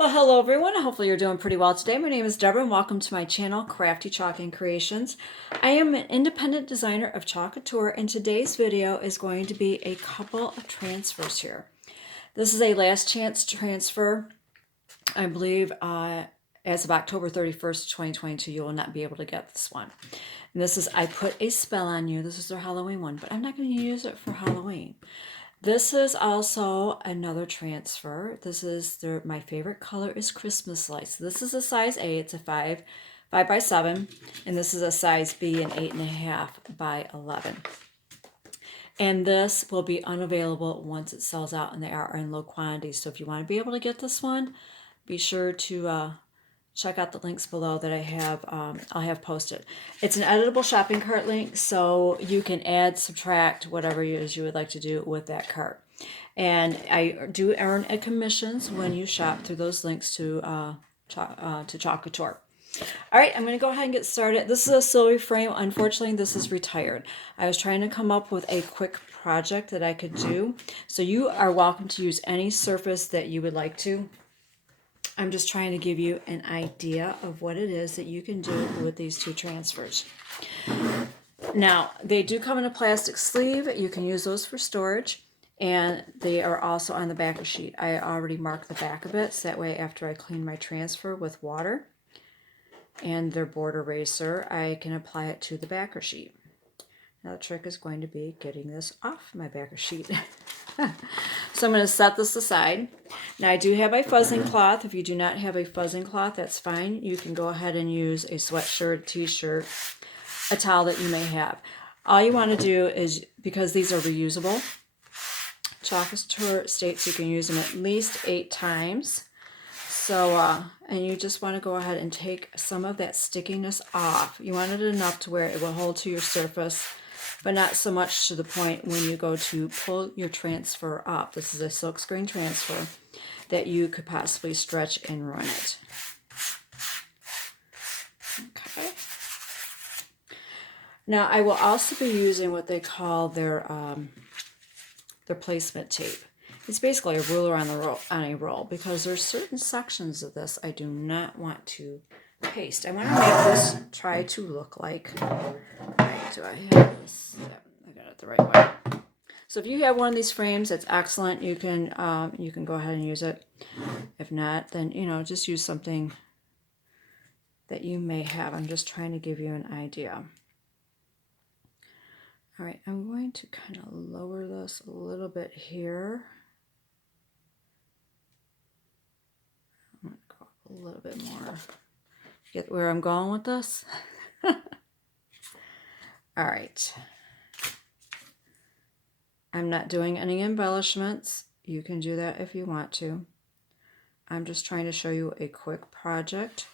Well, hello everyone. Hopefully you're doing pretty well today. My name is Deborah and welcome to my channel, Crafty Chalk Creations. I am an independent designer of Chalk Couture and today's video is going to be a couple of transfers here. This is a last chance transfer. I believe as of October 31st, 2022, you will not be able to get this one. And this is I Put a Spell on You. This is their Halloween one, but I'm not going to use it for Halloween. This is also another transfer. This is my favorite color is Christmas Lights. This is a size A. It's a 5 by 7, and this is a size B, an 8.5 by 11. And this will be unavailable once it sells out, and they are in low quantities. So if you want to be able to get this one, be sure to check out the links below that I'll have posted. It's an editable shopping cart link, so you can add, subtract, whatever it is you would like to do with that cart. And I do earn a commissions when you shop through those links to Chalk Couture. All right, I'm going to go ahead and get started. This is a silver frame. Unfortunately, this is retired. I was trying to come up with a quick project that I could do. So you are welcome to use any surface that you would like to. I'm just trying to give you an idea of what it is that you can do with these two transfers. Now, they do come in a plastic sleeve. You can use those for storage, and they are also on the back of sheet. I already marked the back of it, so that way after I clean my transfer with water and their board eraser, I can apply it to the backer sheet. Now the trick is going to be getting this off my backer sheet. So I'm going to set this aside. Now I do have a fuzzing cloth. If you do not have a fuzzing cloth, that's fine. You can go ahead and use a sweatshirt, t-shirt, a towel that you may have. All you want to do is, because these are reusable, Chalk Couture states you can use them at least 8 times. So, and you just want to go ahead and take some of that stickiness off. You want it enough to where it will hold to your surface, but not so much to the point when you go to pull your transfer up. This is a silkscreen transfer that you could possibly stretch and run it. Okay. Now I will also be using what they call their placement tape. It's basically a ruler on a roll because there's certain sections of this I do not want to paste. I want to make this try to look like. Right, do I have this? Yeah, I got it the right way. So if you have one of these frames, that's excellent. You can go ahead and use it. If not, then just use something that you may have. I'm just trying to give you an idea. All right, I'm going to kind of lower this a little bit here. I'm going to go up a little bit more. Get where I'm going with this? All right. I'm not doing any embellishments. You can do that if you want to. I'm just trying to show you a quick project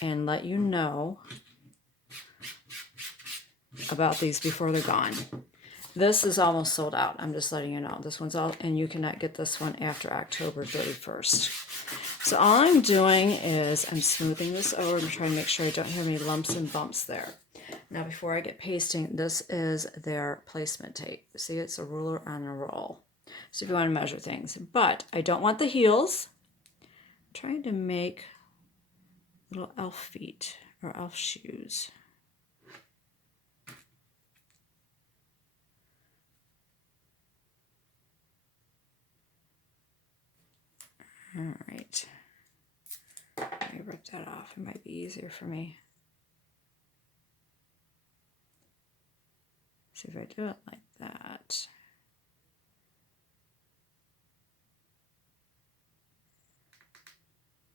and let you know about these before they're gone. This is almost sold out. I'm just letting you know. This one's out, and you cannot get this one after October 31st. So all I'm doing is I'm smoothing this over and trying to make sure I don't have any lumps and bumps there. Now before I get pasting, this is their placement tape. See, it's a ruler on a roll. So if you want to measure things. But I don't want the heels. I'm trying to make little elf feet or elf shoes. All right. Let me rip that off. It might be easier for me. See if I do it like that.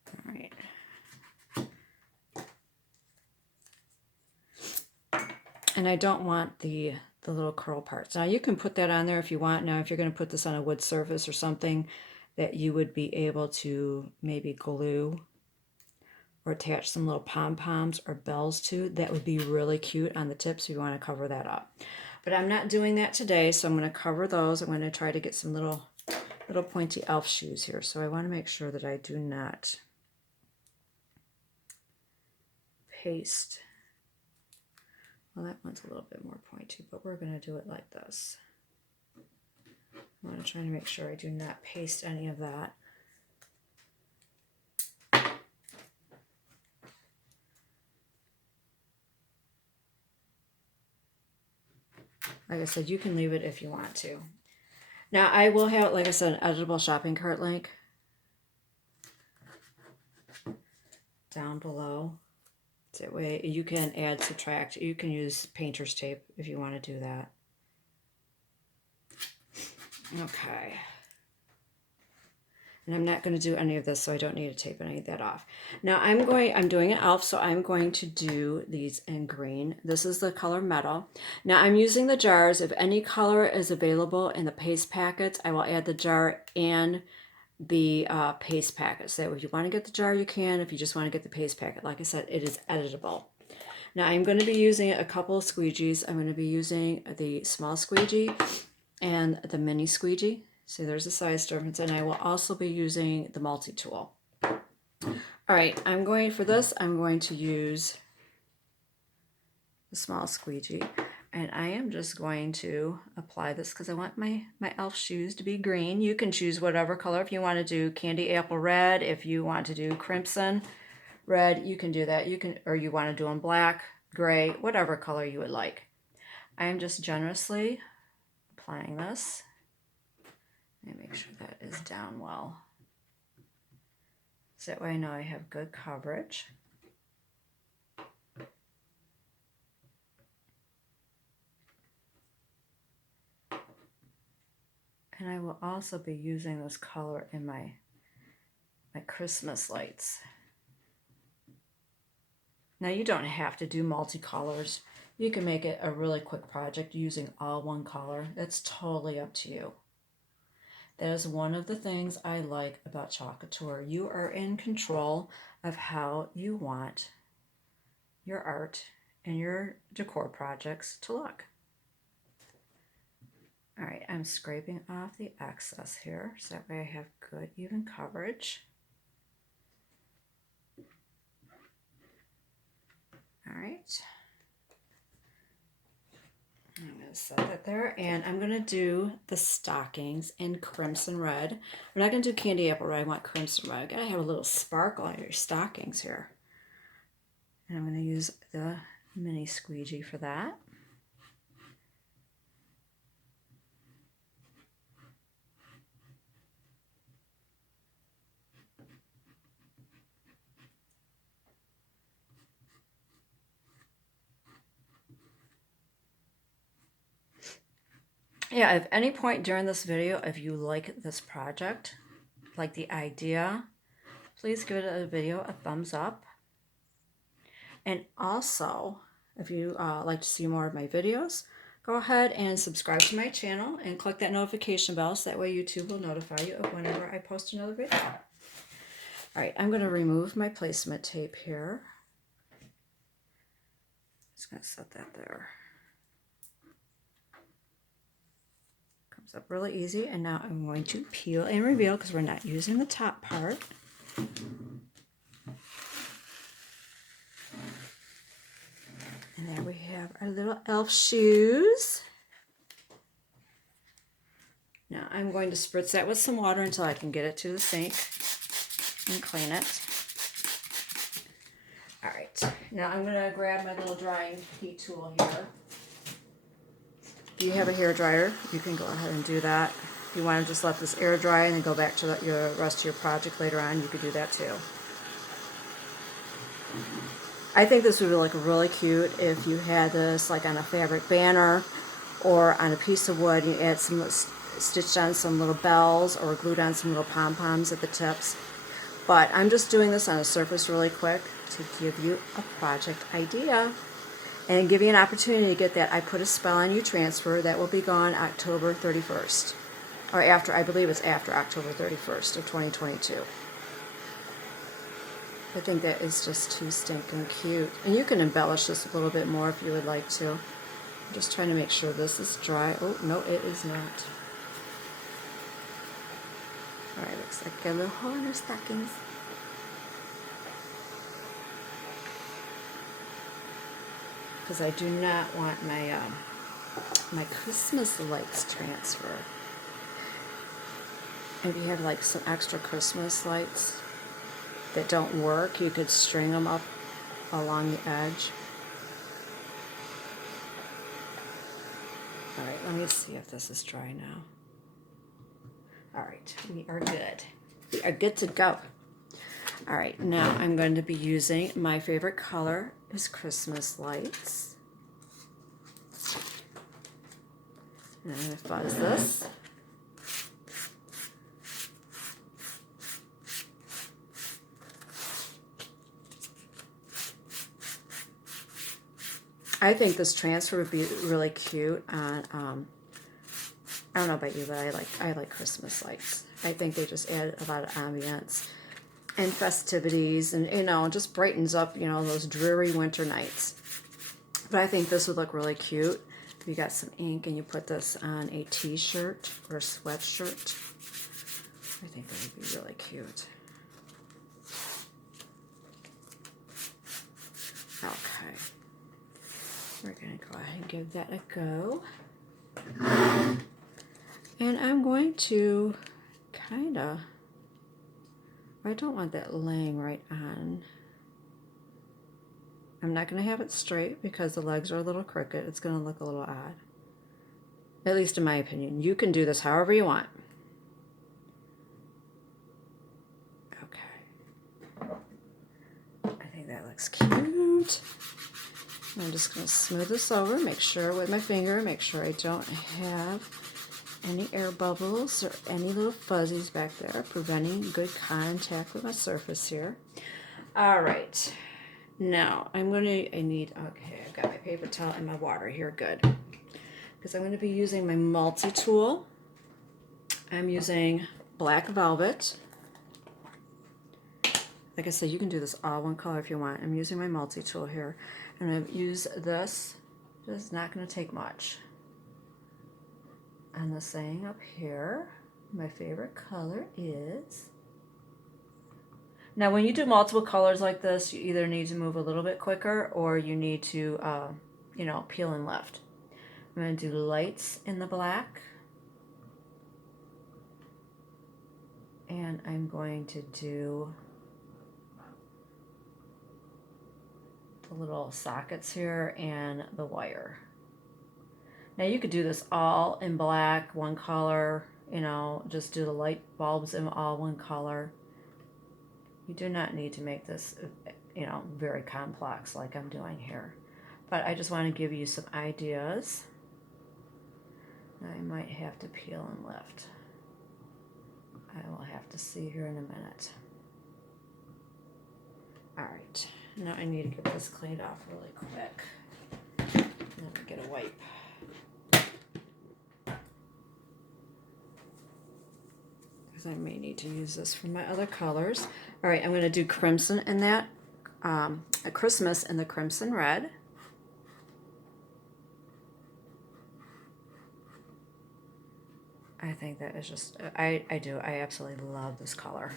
All right. And I don't want the little curl parts. Now you can put that on there if you want. Now if you're going to put this on a wood surface or something that you would be able to maybe glue or attach some little pom-poms or bells to, that would be really cute on the tips if you want to cover that up. But I'm not doing that today, so I'm going to cover those. I'm going to try to get some little pointy elf shoes here. So I want to make sure that I do not paste. Well, that one's a little bit more pointy, but we're going to do it like this. I want to try to make sure I do not paste any of that like I said, you can leave it if you want to. Now I will have, like I said, an editable shopping cart link down below. That way you can add, subtract. You can use painter's tape if you want to do that. Okay. And I'm not going to do any of this, so I don't need to tape any of that off. Now I'm doing an elf, so I'm going to do these in green. This is the color Meadow. Now I'm using the jars. If any color is available in the paste packets, I will add the jar and the paste packet. So if you want to get the jar, you can. If you just want to get the paste packet, like I said, it is editable. Now I'm going to be using a couple of squeegees. I'm going to be using the small squeegee and the mini squeegee. So there's a size difference, and I will also be using the multi-tool. All right, for this, I'm going to use the small squeegee, and I am just going to apply this because I want my elf shoes to be green. You can choose whatever color. If you want to do candy apple red, if you want to do crimson red, you can do that. Or you want to do them black, gray, whatever color you would like. I am just generously applying this. Let me make sure that is down well. So that way I know I have good coverage. And I will also be using this color in my Christmas lights. Now you don't have to do multicolors. You can make it a really quick project using all one color. That's totally up to you. That is one of the things I like about Chalk Couture. You are in control of how you want your art and your decor projects to look. All right, I'm scraping off the excess here so that way I have good even coverage. All right. I'm going to set that there, and I'm going to do the stockings in crimson red. I'm not going to do candy apple red. I want crimson red. I've got to have a little sparkle on your stockings here. And I'm going to use the mini squeegee for that. Yeah, at any point during this video, if you like this project, like the idea, please give it a video a thumbs up. And also, if you like to see more of my videos, go ahead and subscribe to my channel and click that notification bell so that way YouTube will notify you of whenever I post another video. All right, I'm going to remove my placement tape here. Just going to set that there. Comes up really easy, and now I'm going to peel and reveal because we're not using the top part. And there we have our little elf shoes. Now I'm going to spritz that with some water until I can get it to the sink and clean it. All right, now I'm going to grab my little drying heat tool here. If you have a hair dryer, you can go ahead and do that. If you want to just let this air dry and then go back to the rest of your project later on, you could do that too. I think this would look really cute if you had this like on a fabric banner or on a piece of wood. You add some, stitched on some little bells or glued on some little pom-poms at the tips. But I'm just doing this on a surface really quick to give you a project idea and give you an opportunity to get that I Put a Spell on You transfer that will be gone October 31st. Or after, I believe it's after October 31st of 2022. I think that is just too stinking cute. And you can embellish this a little bit more if you would like to. I'm just trying to make sure this is dry. Oh, no, it is not. Alright, looks like a little hole in our stockings. Because I do not want my my Christmas lights transferred. If you have like some extra Christmas lights that don't work, you could string them up along the edge. All right, let me see if this is dry now. All right, we are good. We are good to go. All right, now I'm going to be using, my favorite color is Christmas lights. And I'm going to fuzz this. I think this transfer would be really cute on, I don't know about you, but I like Christmas lights. I think they just add a lot of ambience and festivities, and just brightens up those dreary winter nights. But I think this would look really cute if you got some ink and you put this on a t-shirt or a sweatshirt. I think that would be really cute. Okay, we're gonna go ahead and give that a go, and I'm going to I don't want that laying right on. I'm not going to have it straight because the legs are a little crooked. It's going to look a little odd. At least in my opinion. You can do this however you want. Okay. I think that looks cute. I'm just going to smooth this over, make sure with my finger, make sure I don't have any air bubbles or any little fuzzies back there, preventing good contact with my surface here. All right. Now, I need, okay, I've got my paper towel and my water here, good. Because I'm going to be using my multi-tool. I'm using black velvet. Like I said, you can do this all one color if you want. I'm using my multi-tool here. I'm going to use this. It's not going to take much. And the saying up here, my favorite color is... Now, when you do multiple colors like this, you either need to move a little bit quicker or you need to, peel and lift. I'm going to do lights in the black. And I'm going to do the little sockets here and the wire. Now, you could do this all in black, one color, just do the light bulbs in all one color. You do not need to make this, very complex like I'm doing here. But I just want to give you some ideas. I might have to peel and lift. I will have to see here in a minute. All right, now I need to get this cleaned off really quick. Let me get a wipe. Because I may need to use this for my other colors. All right, I'm going to do crimson in that, a Christmas in the crimson red. I think that is just, I absolutely love this color.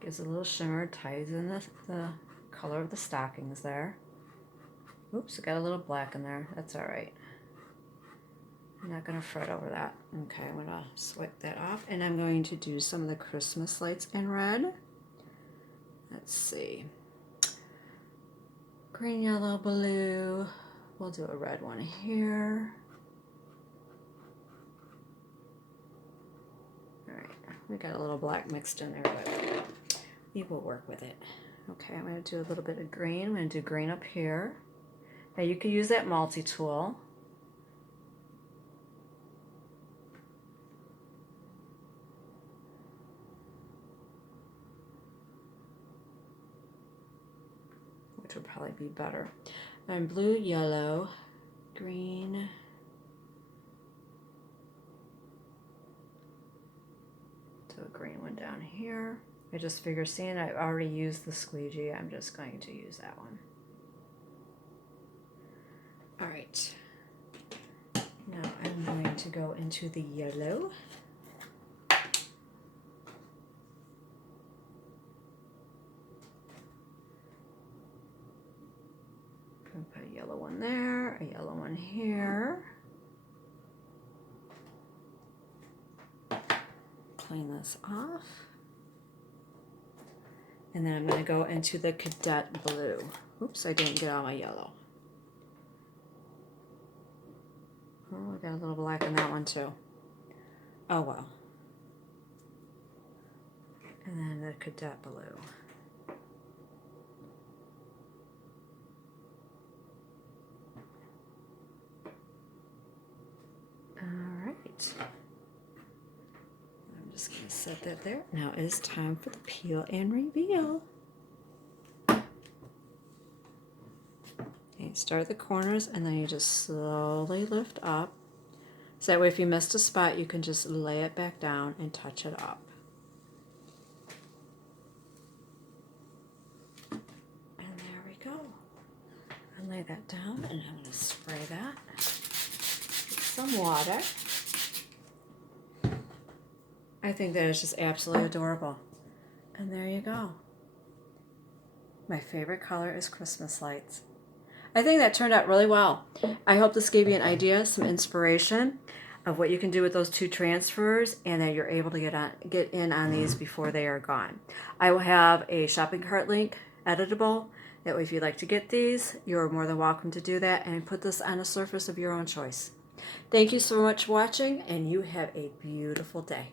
Gives a little shimmer, ties in the color of the stockings there. Oops, I got a little black in there. That's all right. I'm not going to fret over that. Okay, I'm going to swipe that off, and I'm going to do some of the Christmas lights in red. Let's see. Green, yellow, blue. We'll do a red one here. All right, we got a little black mixed in there, but we will work with it. Okay, I'm going to do a little bit of green. I'm going to do green up here. Now you can use that multi-tool. Which would probably be better. And blue, yellow, green. Do a green one down here. I just figure, seeing I already used the squeegee, I'm just going to use that one. All right. Now I'm going to go into the yellow. I'm gonna put a yellow one there, a yellow one here. Clean this off. And then I'm going to go into the Cadet Blue. Oops, I didn't get all my yellow. Oh, I got a little black in that one too. Oh well. And then the Cadet Blue. Alright. I'm just going to set that there. Now it is time for the peel and reveal. Okay, start at the corners and then you just slowly lift up. So that way if you missed a spot, you can just lay it back down and touch it up. And there we go. I'll lay that down and I'm going to spray that with some water. I think that is just absolutely adorable. And there you go. My favorite color is Christmas lights. I think that turned out really well. I hope this gave you an idea, some inspiration of what you can do with those two transfers, and that you're able to get in on these before they are gone. I will have a shopping cart link, editable. That way if you'd like to get these, you're more than welcome to do that and put this on a surface of your own choice. Thank you so much for watching, and you have a beautiful day.